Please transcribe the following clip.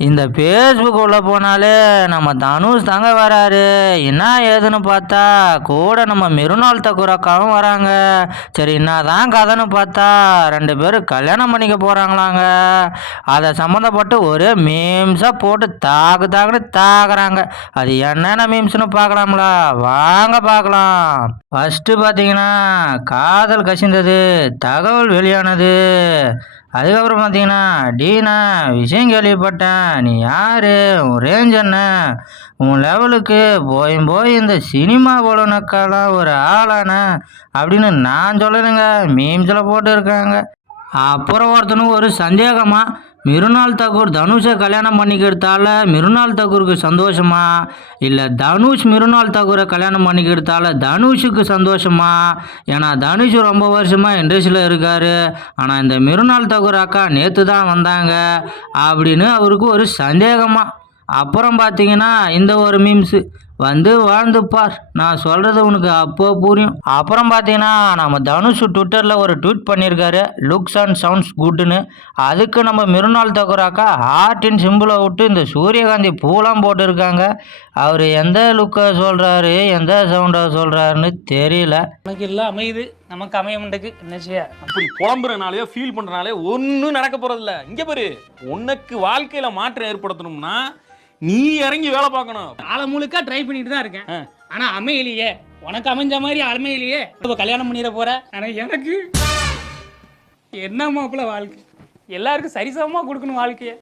இந்த ஃபேஸ்புக் உள்ள போனாலே நம்ம தனுஷ் தாங்க வராரு. என்ன ஏதுன்னு பார்த்தா கூட நம்ம மிருனால் தக்கூர் அக்காவும் வராங்க. சரி என்னதான் கதைன்னு பார்த்தா 2 பேரும் கல்யாணம் பண்ணிக்க போகிறாங்களாங்க. அதை சம்மந்தப்பட்டு ஒரே மீம்ஸாக போட்டு தாக்கு தாக்குன்னு தாக்குறாங்க. அது என்னென்ன மீம்ஸ்னு பார்க்கலாம்ல, வாங்க பார்க்கலாம். ஃபஸ்ட்டு பார்த்தீங்கன்னா காதல் கசிந்தது, தகவல் வெளியானது. அதுக்கப்புறம் பார்த்தீங்கன்னா டீனா விஷயம் கேள்விப்பட்டேன், நீ யாரு, உன் ரேஞ்ச் என்ன, உன் லெவலுக்கு போய் போய் இந்த சினிமா போலனக்காலாம் ஒரு ஆளான அப்படின்னு நான் சொல்லலைங்க, மீம்ஸில் போட்டு இருக்காங்க. அப்புறம் ஒருத்தனுக்கு ஒரு சந்தேகமா, மிருனால் தகூர் தனுஷை கல்யாணம் பண்ணிக்கிறதால மிருனால் தகூருக்கு சந்தோஷமா, இல்லை தனுஷ் மிருனால் தகூரை கல்யாணம் பண்ணிக்கிறதால தனுஷுக்கு சந்தோஷமா? ஏன்னா தனுஷ் ரொம்ப வருஷமாக இண்டஸ்ட்ரியில் இருக்காரு, ஆனால் இந்த மிருனால் தகூர் அக்கா நேற்று தான் வந்தாங்க அப்படின்னு அவருக்கு ஒரு சந்தேகமா. அப்புறம் பார்த்தீங்கன்னா இந்த ஒரு மீம்ஸு, வந்து வாழ்ந்து பார், நான் சொல்கிறது உனக்கு அப்போ புரியும். அப்புறம் பார்த்தீங்கன்னா நம்ம தனுஷ் ட்விட்டரில் ஒரு ட்வீட் பண்ணியிருக்காரு, லுக்ஸ் அண்ட் சவுண்ட்ஸ் குட்னு. அதுக்கு நம்ம மிருனால் தகுராக்கா ஹார்ட்டின் சிம்பிளை விட்டு இந்த சூரியகாந்தி பூலாம் போட்டிருக்காங்க. அவர் எந்த லுக்கை சொல்கிறாரு எந்த சவுண்டை சொல்கிறாருன்னு தெரியல. நமக்கு எல்லாம் அமையுது, நமக்கு அமைய மாட்டேக்கு என்ன செய்ய? அப்படி புலம்புறனாலேயோ ஃபீல் பண்ணுறனாலே ஒன்றும் நடக்க போகிறதில்ல. இங்கே பாரு, உனக்கு வாழ்க்கையில் மாற்றம் ஏற்படுத்தணும்னா நீ இறங்கி வேலை பார்க்கணும். ஆளை முழுக்க ட்ரை பண்ணிட்டு தான் இருக்கேன், ஆனா அமையலையே. உனக்கு அமைஞ்ச மாதிரி அமையலையே. இப்போ கல்யாணம் பண்ணிட போற, ஆனா எனக்கு என்ன மாப்பிள்ள வாழ்க்கை? எல்லாருக்கும் சரிசமமா கொடுக்கணும் வாழ்க்கைய.